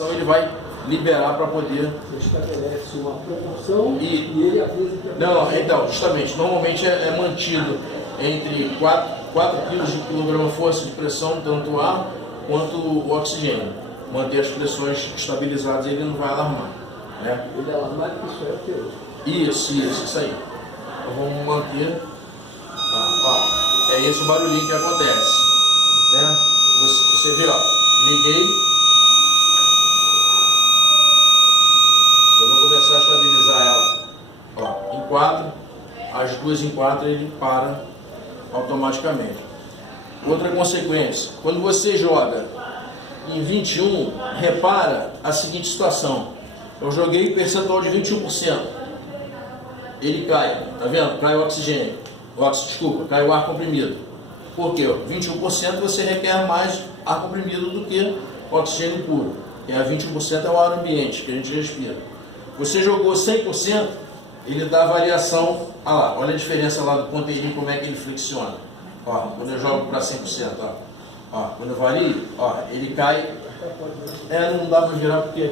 Ele vai liberar para poder... Você estabelece uma proporção e ele avisa que... Não, então, justamente, normalmente é mantido entre 4 kg de quilograma força de pressão, tanto o ar quanto o oxigênio. Manter as pressões estabilizadas, ele não vai alarmar. Né? Ele é alarmado que isso é o que Isso aí. Então vamos manter. É esse o barulhinho que acontece. Né? Você vê, ó, liguei. Quando eu começar a estabilizar ela, ó, em 4, as 2 em 4 ele para automaticamente. Outra consequência, quando você joga em 21, repara a seguinte situação. Eu joguei percentual de 21%. Ele cai, tá vendo? Cai o oxigênio. Cai o ar comprimido. Por quê? 21% você requer mais ar comprimido do que o oxigênio puro. E a 21% é o ar ambiente que a gente respira. Você jogou 100%, ele dá variação. Olha a diferença lá do ponteirinho, como é que ele flexiona. Ó, quando eu jogo para 100%, ó, quando eu vario, ó, ele cai. Não dá para virar porque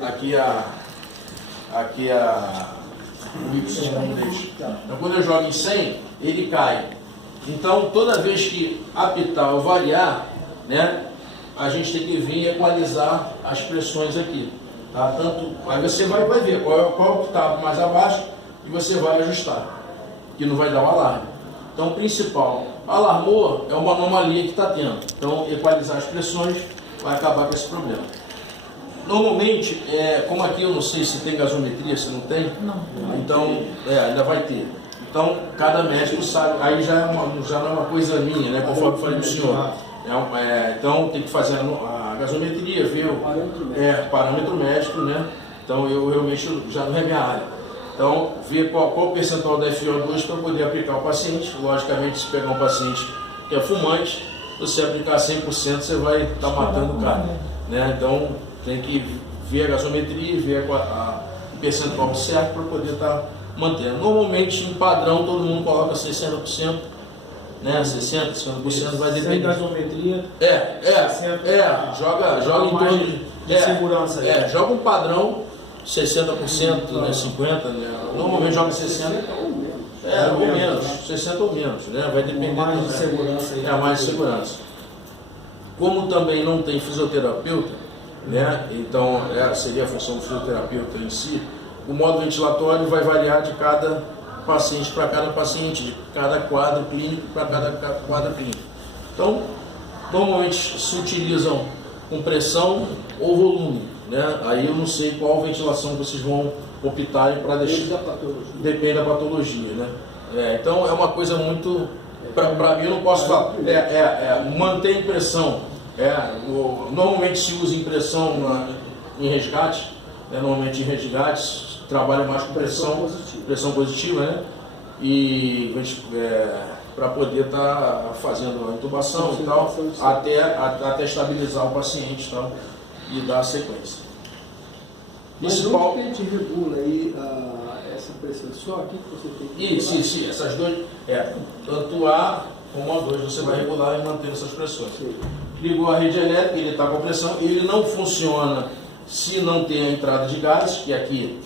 aqui o Y não deixa. Então quando eu jogo em 100, ele cai. Então toda vez que apitar ou variar, né, a gente tem que vir equalizar as pressões aqui. Tá? Aí você vai ver qual que está mais abaixo e você vai ajustar, que não vai dar um alarme. Então o principal, alarmou, é uma anomalia que está tendo. Então equalizar as pressões vai acabar com esse problema. Normalmente, como aqui eu não sei se tem gasometria, se não tem, então ainda vai ter. Então cada médico sabe, aí já não é uma coisa minha, né, conforme eu falei do senhor. Então tem que fazer a gasometria, ver o parâmetro médico, né? Então eu realmente já não é minha área. Então ver qual o percentual da FiO2 para poder aplicar ao paciente. Logicamente, se pegar um paciente que é fumante, você aplicar 100%, você vai estar matando o cara, né? Então tem que ver a gasometria, ver o percentual certo para poder estar mantendo. Normalmente em padrão todo mundo coloca 60%. Né, 60%, 50% vai depender. Sem gasometria, joga em torno de segurança. Joga um padrão 60%, né, 50%, né, normalmente joga 60%, ou menos, 60% ou menos, né, vai depender mais de segurança. Mais de segurança. Como também não tem fisioterapeuta, né, então seria a função do fisioterapeuta em si, o modo ventilatório vai variar de cada paciente para cada paciente, de cada quadro clínico para cada quadro clínico. Então, normalmente se utilizam com pressão ou volume, né? Aí eu não sei qual ventilação vocês vão optar para deixar. Depende da patologia, né? Então é uma coisa muito, para mim eu não posso falar. Manter impressão. Normalmente se usa impressão em resgate, né? Normalmente em resgates trabalha mais com pressão positiva, né? E para poder estar fazendo a intubação e tal, até estabilizar o paciente e tal, e dar a sequência. Mas onde que a gente regula aí essa pressão? Só aqui que você tem que regular? Isso, essas duas, tanto A como A2 você vai regular e manter essas pressões. Sim. Ligou a rede elétrica, ele está com pressão, ele não funciona se não tem a entrada de gases, que aqui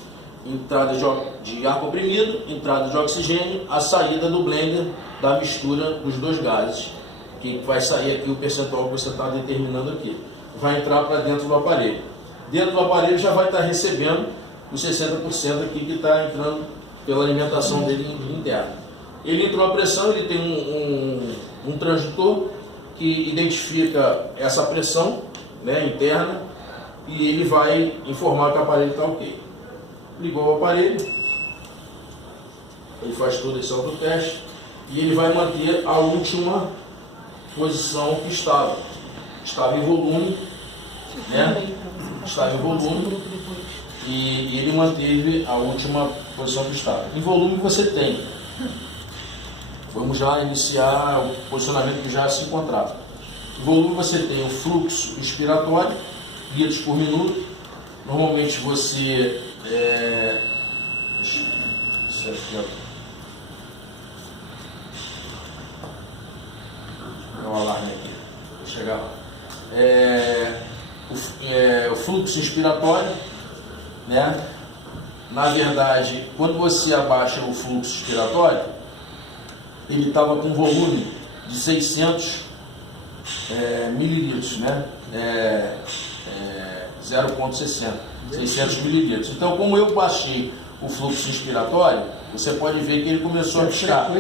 entrada de ar comprimido, entrada de oxigênio, a saída do blender da mistura dos dois gases, que vai sair aqui o percentual que você está determinando aqui. Vai entrar para dentro do aparelho. Dentro do aparelho já vai estar recebendo os 60% aqui que está entrando pela alimentação dele interna. Ele entrou a pressão, ele tem um transdutor que identifica essa pressão, né, interna, e ele vai informar que o aparelho está ok. Ligou o aparelho, ele faz todo esse autoteste e ele vai manter a última posição que estava em volume, né? Estava em volume e ele manteve a última posição que estava. Em volume você tem, vamos já iniciar o posicionamento que já se encontrava. Em volume você tem o fluxo inspiratório, litros por minuto. Normalmente você isso aqui, ó. Dá um alarme aqui. Vou chegar lá. fluxo inspiratório, né? Na verdade, quando você abaixa o fluxo inspiratório, ele estava com volume de 600 mililitros, né? 0,60, 600 mililitros. Então, como eu baixei o fluxo inspiratório, você pode ver que ele começou a tirar.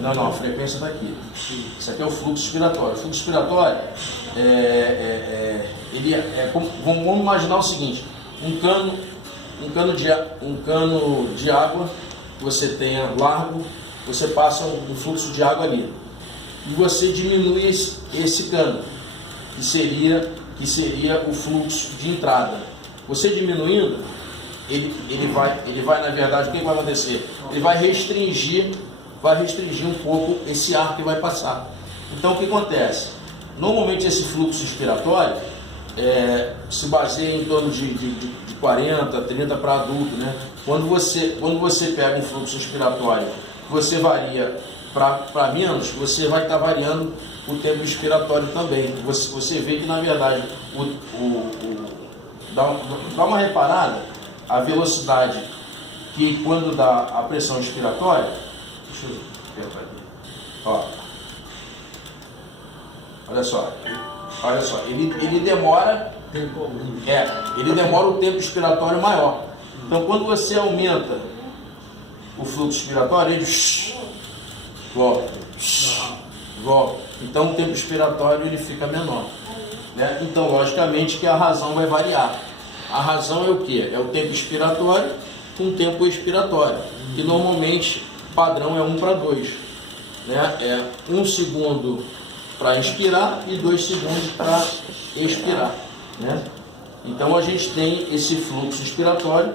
Não, a frequência está aqui. Isso aqui é o fluxo inspiratório. O fluxo inspiratório, vamos imaginar o seguinte: um cano de água que você tenha largo, você passa um fluxo de água ali e você diminui esse cano, que seria o fluxo de entrada. Você diminuindo, ele vai, na verdade, o que vai acontecer? Ele vai restringir um pouco esse ar que vai passar. Então, o que acontece? Normalmente, esse fluxo inspiratório se baseia em torno de 40, 30 para adulto, né? Quando você pega um fluxo inspiratório, você varia para menos, você vai estar variando o tempo inspiratório também. Você vê que, na verdade, dá uma reparada, a velocidade que quando dá a pressão inspiratória, deixa eu apertar aqui, ó, olha só, ele demora o tempo inspiratório maior. Então, quando você aumenta o fluxo inspiratório, ele volta. Então, o tempo inspiratório ele fica menor, né? Então, logicamente que a razão vai variar. A razão é o que? É o tempo inspiratório com o tempo expiratório, que normalmente padrão é 1 para 2, né? É 1 segundo para inspirar e 2 segundos para expirar, né? Então a gente tem esse fluxo inspiratório,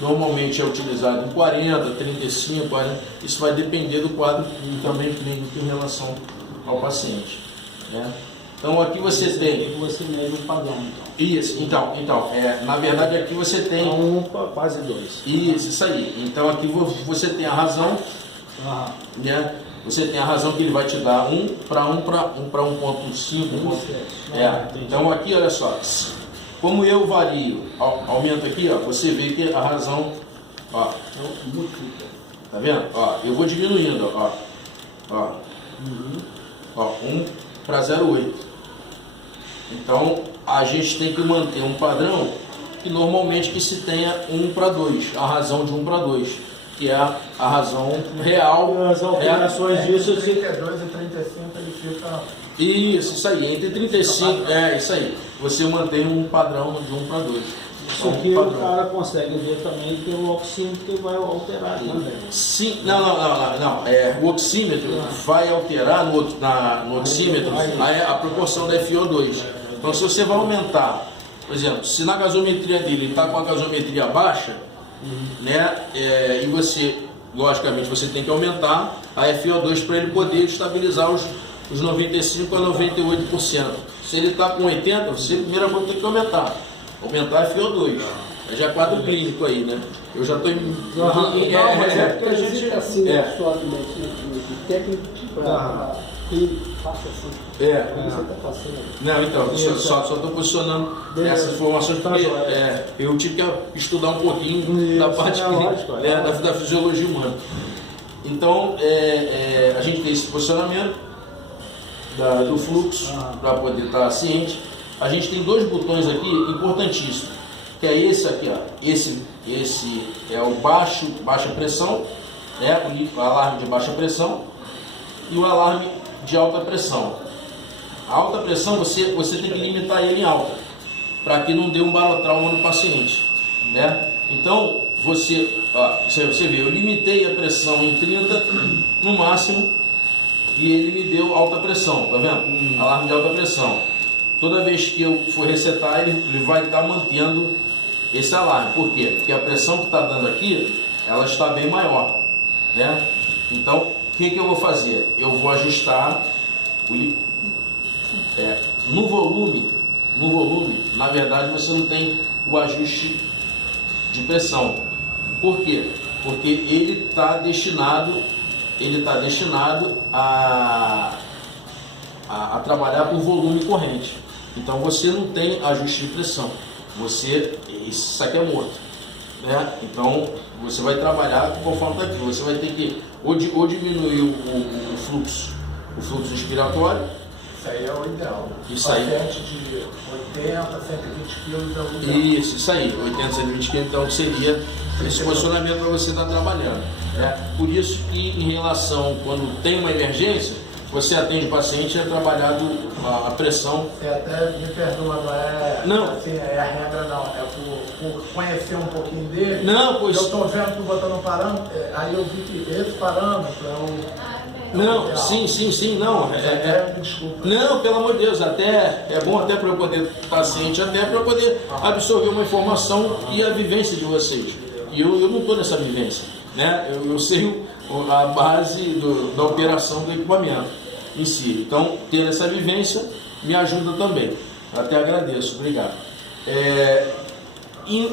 normalmente é utilizado em 40, 35, 40, isso vai depender do quadro também clínico em relação ao paciente, né? Então aqui você tem... Você mede um padrão, então. Isso, então na verdade aqui você tem... Quase 2. Isso aí. Então aqui você tem a razão, né? Você tem a razão que ele vai te dar 1 para 1.5. Então aqui, olha só, como eu vario, aumento aqui, ó, você vê que a razão, ó, tá vendo? Ó, eu vou diminuindo, ó, 1 para 0,8. Então a gente tem que manter um padrão que normalmente que se tenha 1 para 2, a razão de 1 para 2. Que é a razão real. As alterações disso... Entre 32 e 35 ele fica... Isso aí. Entre 35... isso aí. Você mantém um padrão de 1 para 2. Isso aqui o cara consegue ver também pelo oxímetro que vai alterar também. Sim, não. O oxímetro vai alterar no oxímetro a proporção da FiO2. Então, se você vai aumentar, por exemplo, se na gasometria dele ele está com a gasometria baixa, né? E você, logicamente, você tem que aumentar a FiO2 para ele poder estabilizar os 95% a 98%. Se ele está com 80%, você primeiro tem que aumentar a FiO2. Já é quadro clínico aí, né? Eu já estou mas é porque a gente assim, técnico para passa assim. Você está passando. Não, então, só estou posicionando essas informações porque eu tive que estudar um pouquinho da parte da fisiologia humana. Então, a gente tem esse posicionamento do fluxo para poder estar ciente. A gente tem 2 botões aqui importantíssimos, que é esse aqui, ó. Esse é o baixa pressão, né? O alarme de baixa pressão e o alarme de alta pressão. A alta pressão você tem que limitar ele em alta, para que não dê um barotrauma no paciente, né? Então você vê, eu limitei a pressão em 30 no máximo e ele me deu alta pressão, tá vendo? Alarme de alta pressão. Toda vez que eu for resetar, ele vai estar mantendo esse alarme. Por quê? Porque a pressão que está dando aqui, ela está bem maior, né? Então, o que eu vou fazer? Eu vou ajustar no volume, na verdade, você não tem o ajuste de pressão. Por quê? Porque ele está destinado a trabalhar por volume corrente. Então você não tem ajuste de pressão, isso aqui é morto, né? Então você vai trabalhar conforme está aqui, você vai ter que ou diminuir o fluxo respiratório. Isso aí é o ideal. Isso aí. Paciente de 80, 120 quilos é o ideal. Isso aí, 80, 120 quilos, então seria esse posicionamento para você estar trabalhando. Né? Por isso que em relação, quando tem uma emergência, você atende o paciente e é trabalhado a pressão. Você até me perdoa, não é, assim, é a regra não, é por conhecer um pouquinho dele. Não, pois... Eu estou vendo que botando um parâmetro, aí eu vi que esse parâmetro é o... Não, sim, não. Desculpa. Não, pelo amor de Deus, até é bom até para eu poder estar ciente, até para eu poder absorver uma informação e a vivência de vocês. E eu não estou nessa vivência, né? Eu sei a base da operação do equipamento em si. Então, ter essa vivência me ajuda também. Até agradeço, obrigado.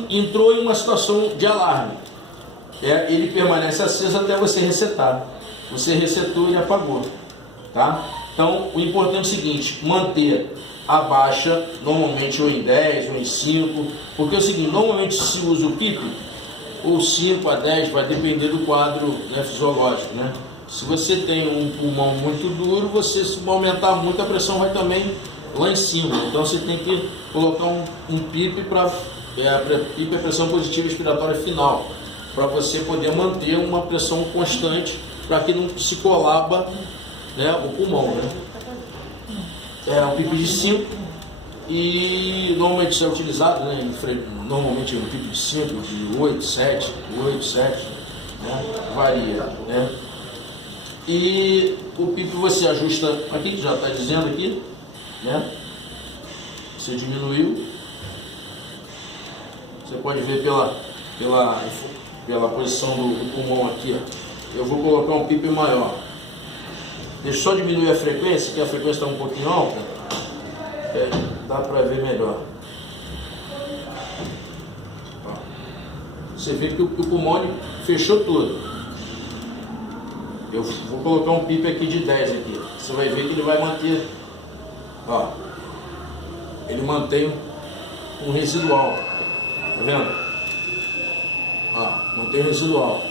Entrou em uma situação de alarme. Ele permanece aceso até você resetar. Você resetou e apagou, tá? Então, o importante é o seguinte, manter a baixa, normalmente ou em 10 ou em 5, porque é o seguinte, normalmente se usa o PIP, ou 5 a 10, vai depender do quadro, né, fisiológico, né? Se você tem um pulmão muito duro, você, se aumentar muito, a pressão vai também lá em cima. Então, você tem que colocar um PIP para PIP é pressão positiva expiratória final, para você poder manter uma pressão constante, para que não se colaba, né, o pulmão, né? Um PIP de 5 e normalmente isso é utilizado, né, normalmente um PIP de 5, de 8, 7, né, varia, né? E o PIP você ajusta aqui, que já está dizendo aqui, né? Você diminuiu, você pode ver pela posição do pulmão aqui, ó. Eu vou colocar um PIP maior. Deixa eu só diminuir a frequência, que a frequência está um pouquinho alta. Dá para ver melhor. Ó. Você vê que o pulmão fechou todo. Eu vou colocar um PIP aqui de 10 aqui. Você vai ver que ele vai manter. Ó. Ele mantém um residual. Tá vendo? Ó, mantém o residual.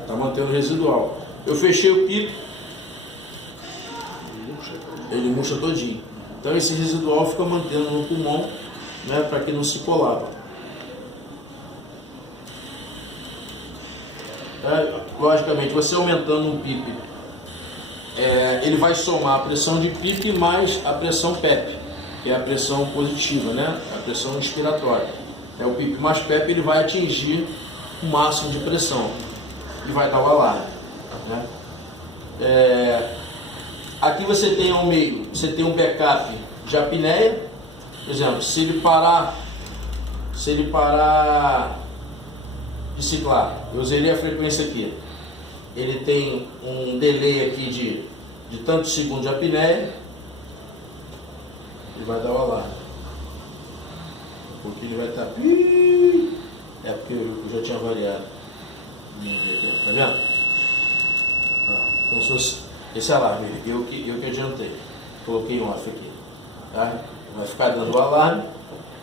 Está mantendo residual. Eu fechei o PIP, ele murcha todinho. Então esse residual fica mantendo no pulmão, né, para que não se colaba. Logicamente, você aumentando um PIP, ele vai somar a pressão de PIP mais a pressão PEP, que é a pressão positiva, né, a pressão expiratória. O PIP mais PEP, ele vai atingir o máximo de pressão e vai dar o alarme, né? Aqui você tem ao meio, você tem um backup de apneia. Por exemplo, se ele parar de ciclar, eu zerei a frequência aqui, ele tem um delay aqui de tantos segundos de apneia e vai dar o alarme, porque ele vai estar porque eu já tinha variado. Tá vendo? Como se fosse esse alarme, eu que adiantei, coloquei um off aqui, tá? Vai ficar dando o alarme,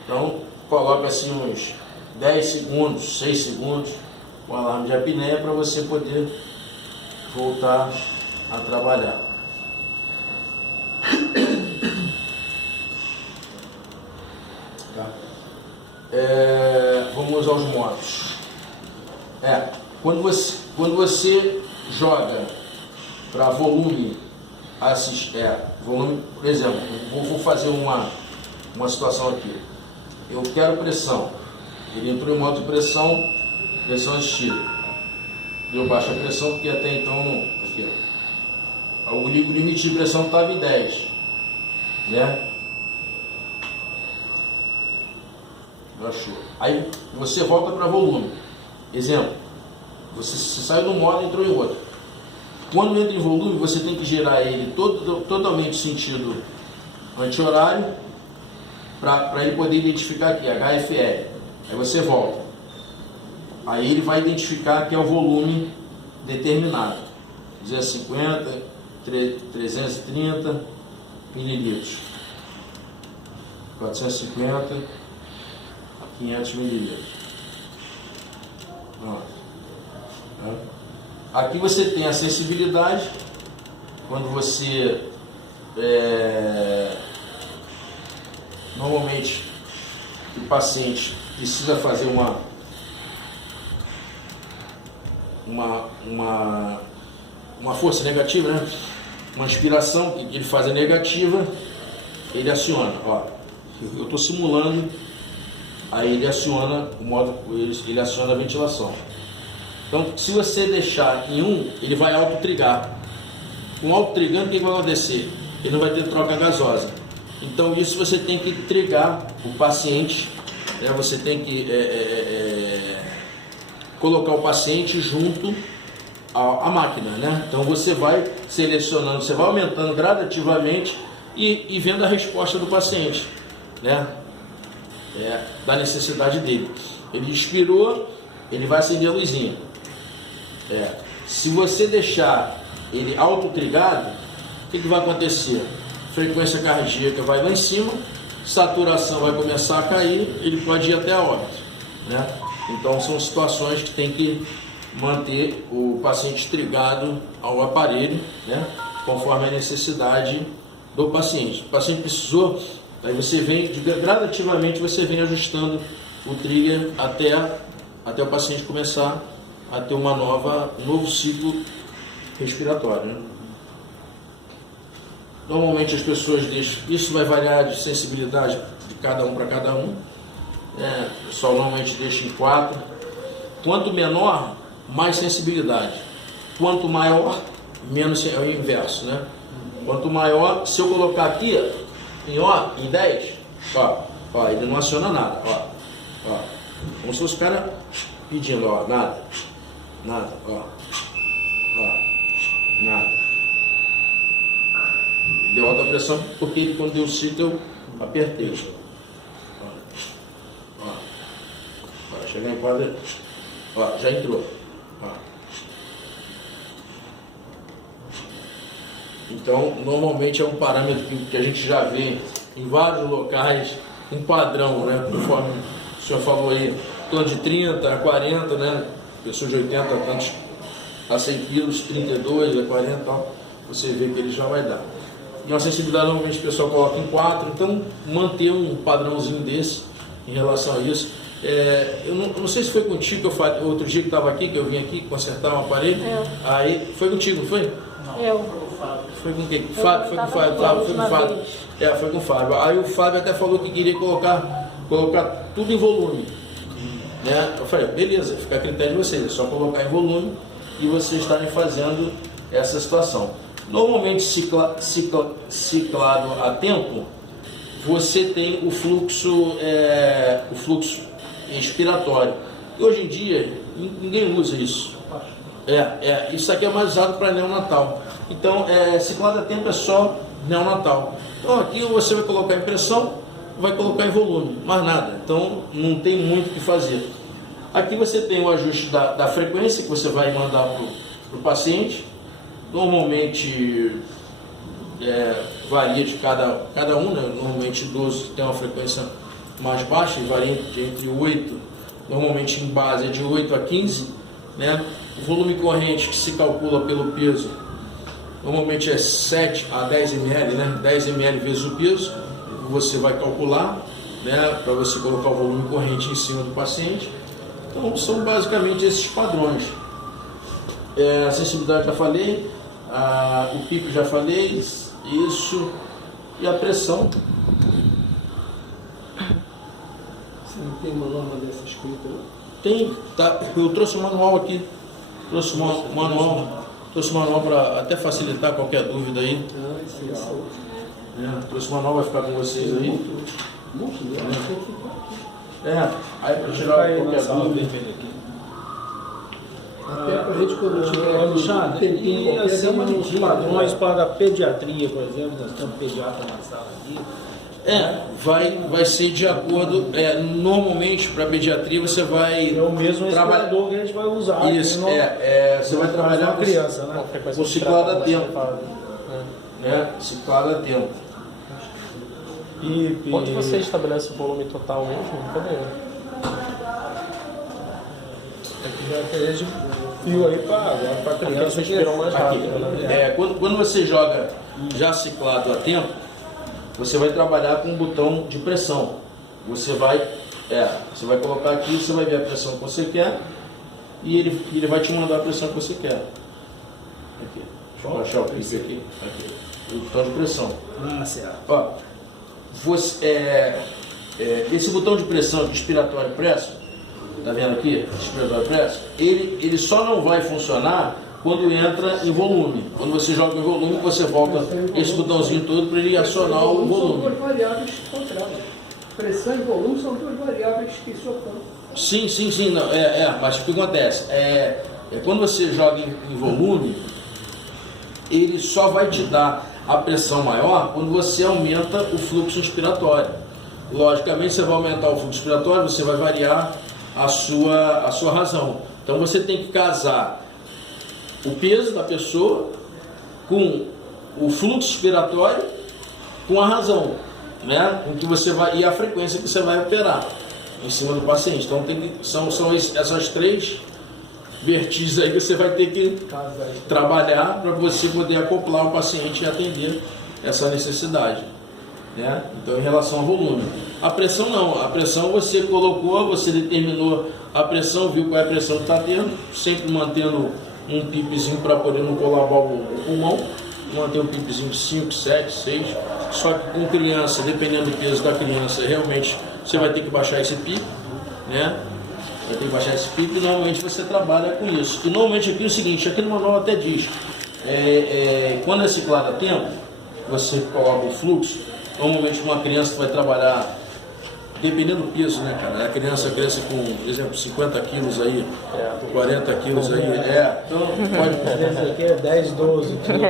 então coloca assim uns 10 segundos, 6 segundos, o alarme de apneia para você poder voltar a trabalhar. Tá? Vamos aos modos. Quando você joga para volume, volume, por exemplo, vou fazer uma situação aqui. Eu quero pressão. Ele entrou em modo de pressão assistida. Deu baixa pressão porque até então não. Aqui, ó. O limite de pressão estava em 10, né? Baixou. Aí você volta para volume. Exemplo. Você saiu de um modo e entrou em outro. Quando entra em volume, você tem que gerar ele totalmente sentido anti-horário para ele poder identificar aqui, HFR. Aí você volta. Aí ele vai identificar que é o volume determinado. 250, 330 mililitros. 450 a 500 mililitros. Aqui você tem a sensibilidade, quando você normalmente o paciente precisa fazer uma força negativa, né? Uma inspiração que ele faz negativa, ele aciona, ó, eu estou simulando, aí ele aciona o modo, ele aciona a ventilação. Então, se você deixar em 1, ele vai autotrigar. Com autotrigando, o que vai acontecer? Ele não vai ter troca gasosa. Então, isso você tem que trigar o paciente, né? Você tem que colocar o paciente junto à máquina, né? Então, você vai selecionando, você vai aumentando gradativamente e vendo a resposta do paciente, né? Da necessidade dele. Ele expirou, ele vai acender a luzinha. Se você deixar ele autotrigado, o que vai acontecer? Frequência cardíaca vai lá em cima, saturação vai começar a cair, ele pode ir até a óbito, né? Então são situações que tem que manter o paciente trigado ao aparelho, né? Conforme a necessidade do paciente. O paciente precisou, aí você vem, gradativamente você vem ajustando o trigger até o paciente começar a ter um novo ciclo respiratório, né? Normalmente as pessoas deixam, isso vai variar de sensibilidade de cada um para cada um, o pessoal normalmente deixa em 4. Quanto menor, mais sensibilidade. Quanto maior, menos, é o inverso, né? Quanto maior, se eu colocar aqui em 10, ó, ele não aciona nada, ó. Como se fosse o cara pedindo, ó, nada, ó, nada. Deu alta pressão porque ele, quando deu o ciclo, eu apertei. Ó, chegar em quadra, ó, já entrou. Ó. Então, normalmente é um parâmetro que a gente já vê em vários locais, um padrão, né? Conforme o senhor falou aí, em torno de 30 a 40, né? Pessoas de 80 a tantos a 100 quilos, 32 a 40 e tal, você vê que ele já vai dar. E uma sensibilidade normalmente o pessoal coloca em 4, então manter um padrãozinho desse em relação a isso. Eu não sei se foi contigo que eu falei, outro dia que estava aqui, que eu vim aqui consertar um aparelho. Aí foi contigo, não foi? Eu. Foi com quem? Foi com o Fábio. Foi com o Fábio. Aí o Fábio até falou que queria colocar tudo em volume. Né? Eu falei, beleza, fica a critério de vocês, é só colocar em volume e vocês estarem fazendo essa situação. Normalmente ciclado a tempo, você tem o fluxo expiratório. E hoje em dia ninguém usa isso. Isso aqui é mais usado para neonatal. Então, ciclado a tempo é só neonatal. Então aqui você vai colocar em pressão, vai colocar em volume, mais nada. Então não tem muito o que fazer. Aqui você tem o ajuste da frequência que você vai mandar para o paciente. Normalmente varia de cada um, né? Normalmente idoso tem uma frequência mais baixa, e varia entre 8, normalmente em base é de 8 a 15, né? O volume corrente que se calcula pelo peso, normalmente é 7 a 10 ml, né? 10 ml vezes o peso, você vai calcular, né? Para você colocar o volume corrente em cima do paciente. Então são basicamente esses padrões. A sensibilidade já falei, o pico já falei, isso, e a pressão. Você não tem uma norma dessa escrita? Tem, tá, eu trouxe o manual aqui, trouxe o manual para até facilitar qualquer dúvida aí. Trouxe o manual, vai ficar com vocês aí. Aí para tirar qualquer dúvida. Até para a gente, quando tiver Alexandre, tempinho, e assim, os os padrões para a pediatria, por exemplo, nós temos pediatra na sala aqui. Vai ser de acordo, normalmente para pediatria você vai... É o mesmo respirador que a gente vai usar. Isso, você vai trabalhar com criança, né? Com ciclado a tempo. Ciclado a tempo. PIP. Onde você estabelece o volume total mesmo? Cadê? Aqui já teria de fio aí para criança. Aqui viram mais rápido, né? Quando você joga já ciclado a tempo, você vai trabalhar com um botão de pressão. Você vai colocar aqui, você vai ver a pressão que você quer e ele vai te mandar a pressão que você quer. Aqui. Deixa eu baixar o clipe aqui. O botão de pressão. Certo. Ó, esse botão de pressão de expiratório presso, tá vendo aqui? Expiratório presso, ele só não vai funcionar quando entra em volume. Quando você joga em volume, você volta esse botãozinho todo para ele acionar o volume. São duas variáveis contrárias. Pressão e volume são duas variáveis que se opõem. Sim, não, mas o que acontece? Quando você joga em volume, ele só vai te dar a pressão maior quando você aumenta o fluxo inspiratório. Logicamente, você vai aumentar o fluxo inspiratório, você vai variar a sua razão. Então, você tem que casar o peso da pessoa com o fluxo expiratório com a razão, né? Com que você vai, e a frequência que você vai operar em cima do paciente. Então são essas três vertigens aí que você vai ter que trabalhar para você poder acoplar o paciente e atender essa necessidade, né? Então, em relação ao volume, a pressão não, a pressão você colocou, você determinou a pressão, viu qual é a pressão que está tendo, sempre mantendo um pipezinho para poder não colabar o pulmão, manter um pipezinho de 5, 7, 6, só que com criança, dependendo do peso da criança, realmente você vai ter que baixar esse pipe, né? Vai ter que baixar esse pipe e normalmente você trabalha com isso. E normalmente aqui é o seguinte, aqui no manual até diz, quando é ciclado a tempo, você coloca o fluxo, normalmente uma criança vai trabalhar, dependendo do peso, né, cara? A criança cresce com, por exemplo, 50 quilos aí, 40 quilos aí, então pode... Aqui é 10, 12 quilos.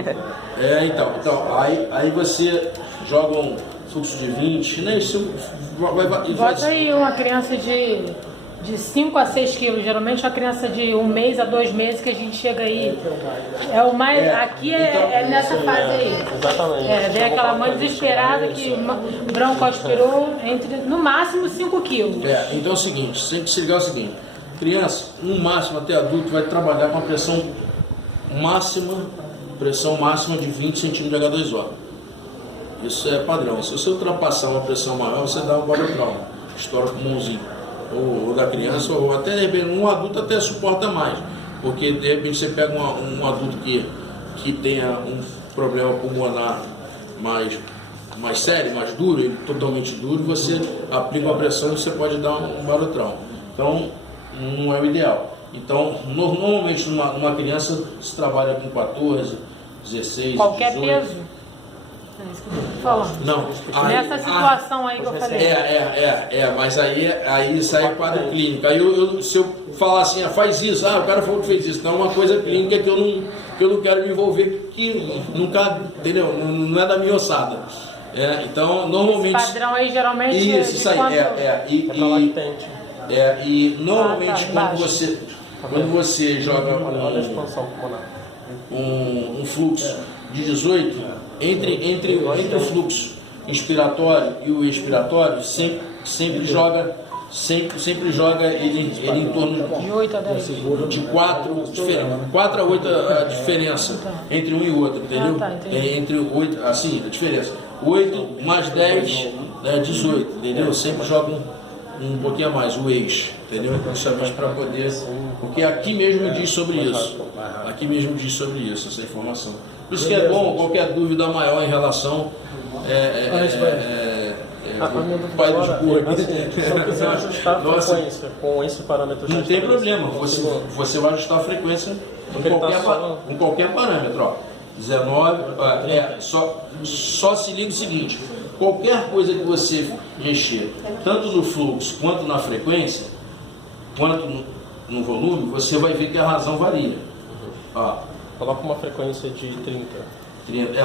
Então, aí você joga um fluxo de 20, né? Isso Bota aí uma criança de 5 a 6 quilos, geralmente uma criança de 1 mês a 2 meses que a gente chega aí, é o mais, aqui é nessa fase aí. Exatamente. Vem aquela mãe desesperada que o branco aspirou entre, no máximo, 5 quilos. Então é o seguinte, você tem que se ligar o seguinte, criança, no máximo até adulto, vai trabalhar com a pressão máxima de 20 centímetros de H2O. Isso é padrão. Se você ultrapassar uma pressão maior, você dá um barotrauma, estoura o pulmãozinho. Ou da criança, ou até de repente um adulto até suporta mais, porque de repente você pega um adulto que tenha um problema pulmonar mais sério, mais duro, ele totalmente duro, você aplica uma pressão e você pode dar um barotrauma. Então não é o ideal. Então normalmente numa criança se trabalha com 14, 16, qualquer 18. peso. É isso que eu tô falando. Não. Nessa situação aí que eu falei. Mas aí isso aí é quadro clínico. Aí se eu falar assim, faz isso, o cara falou que fez isso, então é uma coisa clínica que eu não quero me envolver, que nunca, entendeu? Não é da minha ossada. Então, normalmente. Esse padrão aí geralmente. Isso aí, e normalmente quando você joga um fluxo de 18, entre o fluxo inspiratório e o expiratório, sempre joga ele em torno De 8 a 10. de 4 a 8 a diferença entre um e outro, entendeu? Entre 8, assim, a diferença. 8 mais 10 é 18, entendeu? Sempre joga um pouquinho a mais, o eixo, entendeu? Justamente para poder. Porque aqui mesmo diz sobre isso. Aqui mesmo diz sobre isso, essa informação. Por isso que é bom, qualquer dúvida maior em relação. Pai de burro. Se eu quiser ajustar a frequência com esse parâmetro, não tem problema, você vai ajustar a frequência com qualquer parâmetro. Ó. 19, só se liga o seguinte: qualquer coisa que você mexer, tanto no fluxo quanto na frequência, quanto no volume, você vai ver que a razão varia. Ó. Coloca uma frequência de 30.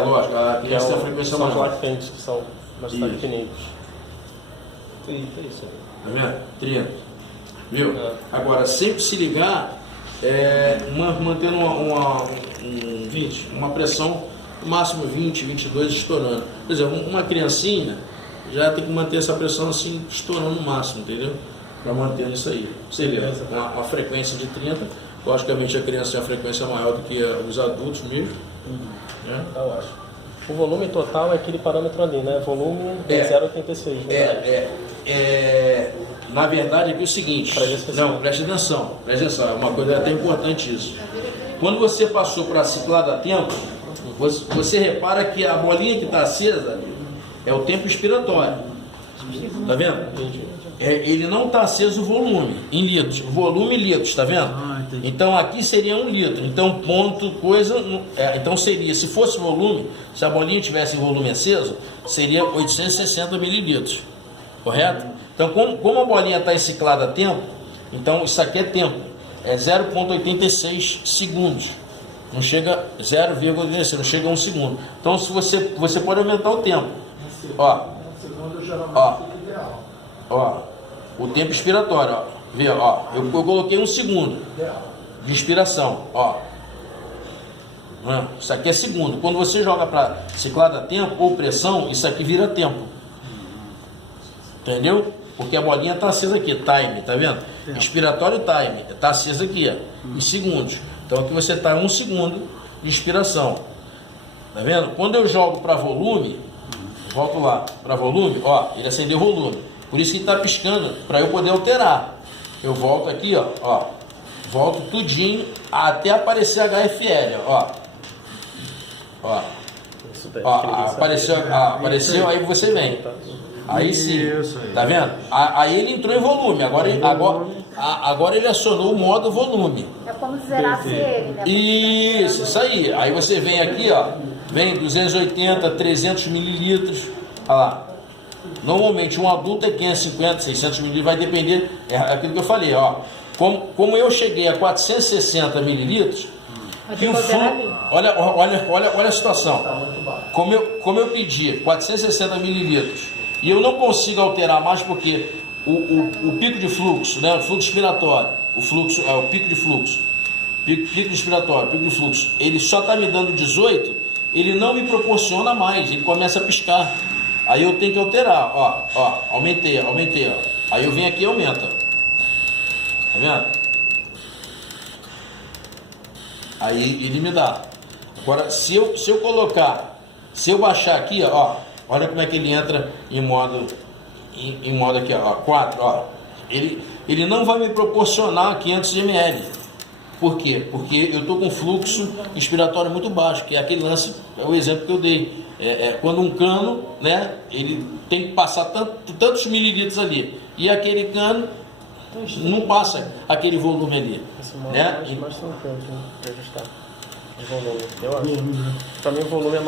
Lógico, a criança tem a frequência maior. São lactantes que são bastante pequeninos. 30, isso aí. Tá vendo? 30. Viu? Agora, sempre se ligar, mantendo uma pressão, no máximo 20, 22 estourando. Por exemplo, uma criancinha, já tem que manter essa pressão assim, estourando no máximo, entendeu? Para manter isso aí. Você vê, uma frequência de 30, logicamente a criança tem uma frequência maior do que os adultos mesmo. Né? Eu acho. O volume total é aquele parâmetro ali, né? Volume é 0,86. Na verdade, aqui é o seguinte, preste atenção, é uma coisa até importante isso. Quando você passou para a ciclada a tempo, você repara que a bolinha que está acesa é o tempo expiratório. Tá vendo? Ele não está aceso o volume em litros, volume em litros, tá vendo? Então aqui seria 1 litro. Então ponto coisa, então seria, se fosse volume, se a bolinha tivesse volume aceso, seria 860 mililitros, correto? Então como a bolinha está ciclada a tempo, então isso aqui é tempo, é 0,86 segundos. Não chega 0,86, não chega a 1 segundo. Então se você pode aumentar o tempo. Ó, o tempo expiratório, ó. Vê, ó, eu coloquei 1 segundo de expiração, ó. Isso aqui é segundo. Quando você joga para ciclada a tempo ou pressão, isso aqui vira tempo. Entendeu? Porque a bolinha está acesa aqui, time, tá vendo? Expiratório time, está acesa aqui, ó, em segundos. Então aqui você está 1 segundo de expiração. Tá vendo? Quando eu jogo para volume, volto lá, para volume, ó, ele acendeu o volume. Por isso que está piscando, para eu poder alterar. Eu volto aqui, ó, volto tudinho até aparecer HFL, ó. Apareceu, aí você vem. Aí sim, tá vendo? Aí ele entrou em volume, agora ele acionou o modo volume. É como se zerasse ele, né? Isso aí. Aí você vem aqui, ó, vem 280, 300 mililitros, olha lá. Normalmente um adulto é 550, 600 mililitros, vai depender, é aquilo que eu falei, ó. Como eu cheguei a 460 mililitros, que o fluxo, olha a situação. Como eu pedi 460 mililitros e eu não consigo alterar mais porque o pico de fluxo, né, o fluxo expiratório, o pico de fluxo, pico expiratório, pico de fluxo, ele só está me dando 18, ele não me proporciona mais, ele começa a piscar. Aí eu tenho que alterar, ó, aumentei, ó. Aí eu venho aqui e aumenta. Tá vendo? Aí ele me dá. Agora, se eu baixar aqui, ó, olha como é que ele entra em modo aqui, ó, 4, ó. Ele não vai me proporcionar 500 ml. Por quê? Porque eu estou com fluxo expiratório muito baixo, que é aquele lance, é o exemplo que eu dei. Quando um cano, né, ele tem que passar tantos mililitros ali, e aquele cano não passa aquele volume ali. Esse modo né? é mais tranquilo de ajustar o volume, eu acho. Para mim o volume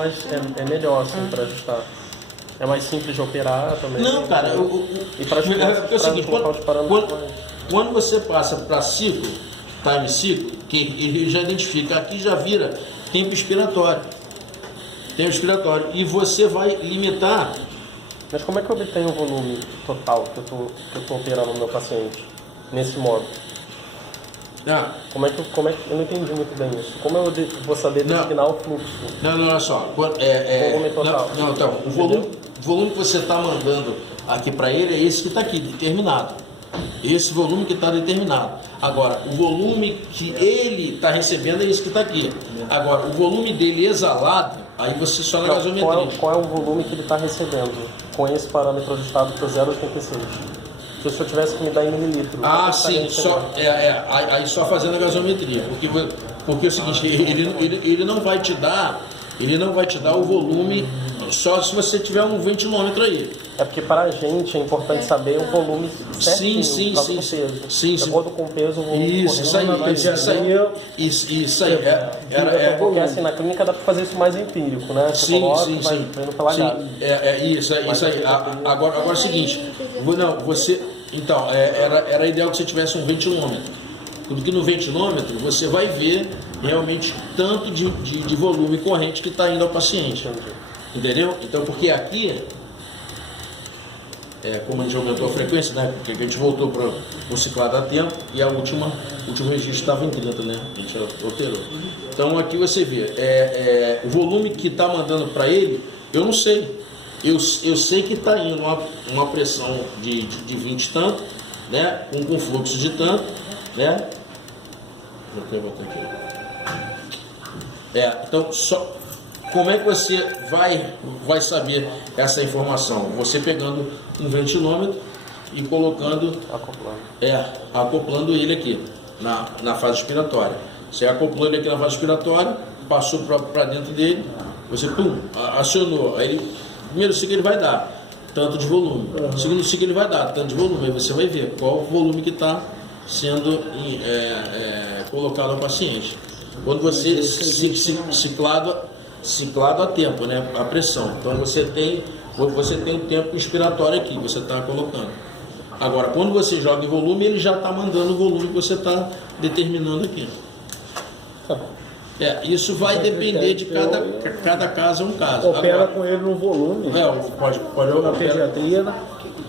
é melhor assim, para ajustar. É mais simples de operar também. Não, cara, e para é o seguinte, colocar os parâmetros quando você passa para ciclo, time ciclo, que ele já identifica, aqui já vira tempo expiratório. E você vai limitar. Mas como é que eu obtenho o volume total que eu estou operando no meu paciente nesse modo? Como é que eu não entendi muito bem isso? Como eu vou saber determinar o fluxo? Não, olha só. Volume total. Então, o volume que você está mandando aqui para ele é esse que está aqui, determinado. Esse volume que está determinado. Agora, o volume que ele está recebendo é esse que está aqui. Agora, o volume dele exalado, aí você só na gasometria. Qual é o volume que ele está recebendo com esse parâmetro ajustado para 0,86? Se eu tivesse que me dar em mililitro. Sim, aí só fazendo a gasometria. Porque é o seguinte, ele não vai te dar o volume só se você tiver um ventilômetro aí. É porque para a gente é importante saber o volume certinho, sim. De acordo com o peso, o volume Isso aí. Porque assim, na clínica dá para fazer isso mais empírico, né? Você coloca, vai vendo pela gata. Isso aí. Agora é o seguinte, então, era ideal que você tivesse um ventilômetro. Porque no ventilômetro você vai ver realmente tanto de volume corrente que está indo ao paciente. Entendeu? Então, porque aqui, como a gente aumentou a frequência, né? Porque a gente voltou para o ciclado a tempo e o último registro estava em 30, né? A gente alterou. Então, aqui você vê, o volume que está mandando para ele, eu não sei. eu sei que está indo uma pressão de 20 e tanto, né? Com fluxo de tanto, né? Eu botar aqui. Então, como é que você vai saber essa informação? Você pegando um ventilômetro e colocando, acoplando ele aqui na fase expiratória. Você acoplou ele aqui na fase expiratória, passou para dentro dele, você acionou. Aí primeiro ciclo ele vai dar tanto de volume, segundo ciclo ele vai dar tanto de volume. Aí você vai ver qual o volume que está sendo colocado ao paciente. Quando você ciclado a tempo, né? A pressão. Então você tem um tempo expiratório aqui que você está colocando. Agora, quando você joga em volume, ele já está mandando o volume que você está determinando aqui. Isso vai depender de cada caso, é um caso. Opera agora, com ele no volume. Pode na pediatria,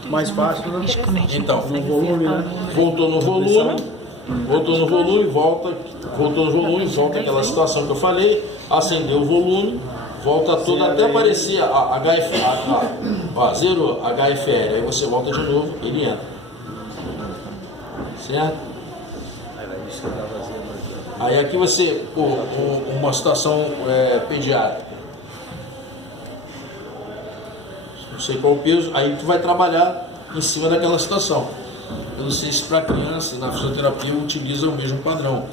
mais fácil, né? Então, no volume, né? voltou no volume, volta aquela situação que eu falei, acendeu o volume, volta tudo até aparecer a HF, zerou HFL, aí você volta de novo, ele entra. Certo? Aí aqui você, uma situação pediátrica. Não sei qual o peso, aí tu vai trabalhar em cima daquela situação. Eu não sei se para criança, na fisioterapia, utiliza o mesmo padrão,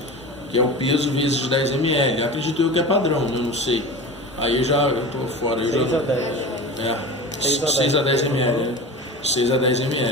que é o peso vezes 10 ml. Acredito eu que é padrão, eu não sei. Aí eu estou fora. 6 a 10. 6 a 10 ml. 6 a 10 ml.